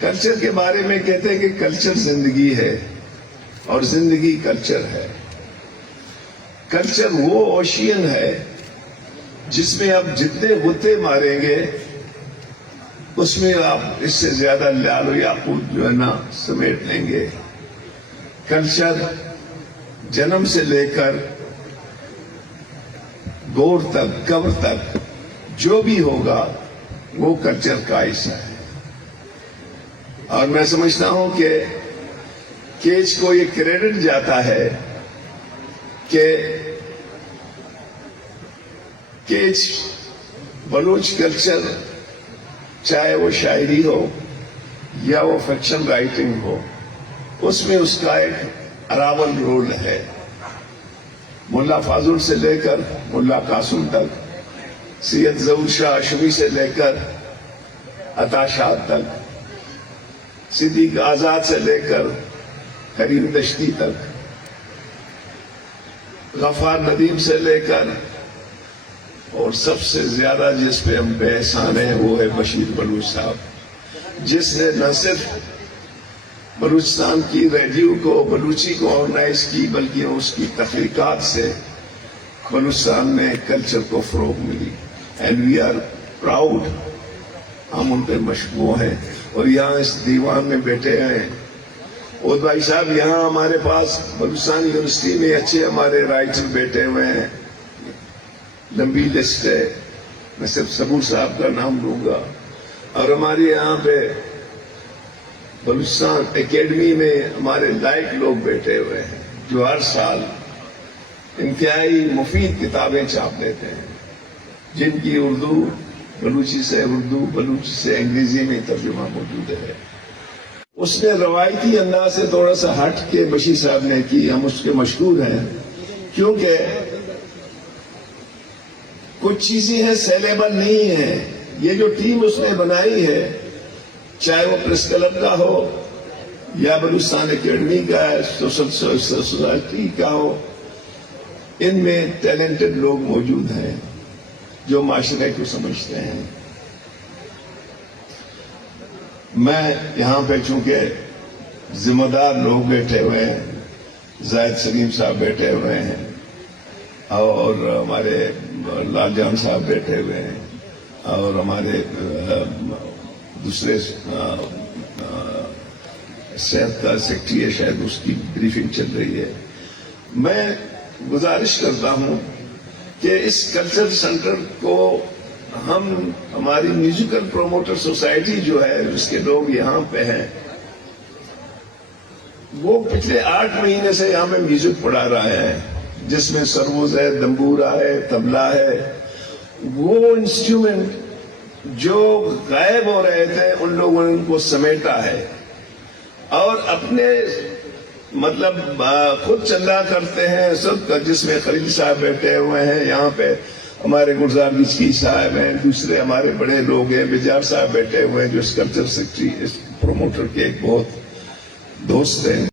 Culture کے بارے میں کہتے ہیں کہ کلچر زندگی ہے اور زندگی کلچر ہے. کلچر وہ اوشین ہے جس میں آپ جتنے غوطے ماریں گے اس میں آپ اس سے زیادہ لعل و یاقوت جو ہے نا سمیٹ لیں گے. کلچر جنم سے لے کر گور تک قبر تک جو بھی ہوگا وہ کلچر کا حصہ ہے. اور میں سمجھتا ہوں کہ کیچ کو یہ کریڈٹ جاتا ہے کہ کیچ بلوچ کلچر چاہے وہ شاعری ہو یا وہ فکشن رائٹنگ ہو اس میں اس کا ایک اراول رول ہے. ملا فاضل سے لے کر ملا قاسم تک، سید ظہور شاہ ہاشمی سے لے کر عطا شاہ تک، صدیق آزاد سے لے کر کریم دشتی تک، غفار ندیم سے لے کر اور سب سے زیادہ جس پہ ہم بے احسان ہیں وہ ہے بشیر بلوچ صاحب، جس نے نہ صرف بلوچستان کی ریڈیو کو بلوچی کو آرگنائز کی بلکہ اس کی تحقیقات سے بلوچستان میں کلچر کو فروغ ملی. اینڈ وی آر پراؤڈ، ہم ان پہ مشکور ہیں. اور یہاں اس دیوان میں بیٹھے ہیں اور بھائی صاحب یہاں ہمارے پاس بلوچستان یونیورسٹی میں اچھے ہمارے رائٹر بیٹھے ہوئے ہیں، لمبی لسٹ ہے، میں صرف صبور صاحب کا نام لوں گا. اور ہمارے یہاں پہ بلوچستان اکیڈمی میں ہمارے لائق لوگ بیٹھے ہوئے ہیں جو ہر سال انتہائی مفید کتابیں چھاپ دیتے ہیں جن کی اردو بلوچی سے اردو، بلوچی سے انگریزی میں ترجمہ موجود ہے. اس نے روایتی انداز سے تھوڑا سا ہٹ کے بشیر صاحب نے کی، ہم اس کے مشکور ہیں کیونکہ کچھ چیزیں ہیں سیلیبل نہیں ہیں. یہ جو ٹیم اس نے بنائی ہے چاہے وہ پریس کلب کا ہو یا بلوچستان اکیڈمی کا ہے، سوشل سوسائٹی کا ہو، ان میں ٹیلنٹڈ لوگ موجود ہیں جو معاشرے کو سمجھتے ہیں. میں یہاں پہ چونکہ ذمہ دار لوگ بیٹھے ہوئے ہیں، زاہد سلیم صاحب بیٹھے ہوئے ہیں اور ہمارے لال جان صاحب بیٹھے ہوئے ہیں اور ہمارے دوسرے صحت کا سیکٹری ہے، شاید اس کی بریفنگ چل رہی ہے. میں گزارش کرتا ہوں کہ اس کلچر سینٹر کو ہماری میوزیکل پروموٹر سوسائٹی جو ہے جس کے لوگ یہاں پہ ہیں وہ پچھلے 8 مہینے سے یہاں پہ میوزک پڑھا رہا ہے جس میں سروز ہے، دمبورا ہے، طبلہ ہے. وہ انسٹرومنٹ جو غائب ہو رہے تھے ان لوگوں نے ان کو سمیٹا ہے اور اپنے مطلب خود چندہ کرتے ہیں سب کا، جس میں خلیل صاحب بیٹھے ہوئے ہیں، یہاں پہ ہمارے گلزار بچکی صاحب ہیں، دوسرے ہمارے بڑے لوگ ہیں، بجار صاحب بیٹھے ہوئے ہیں جو اس کلچر سیکٹری اس پروموٹر کے ایک بہت دوست ہیں.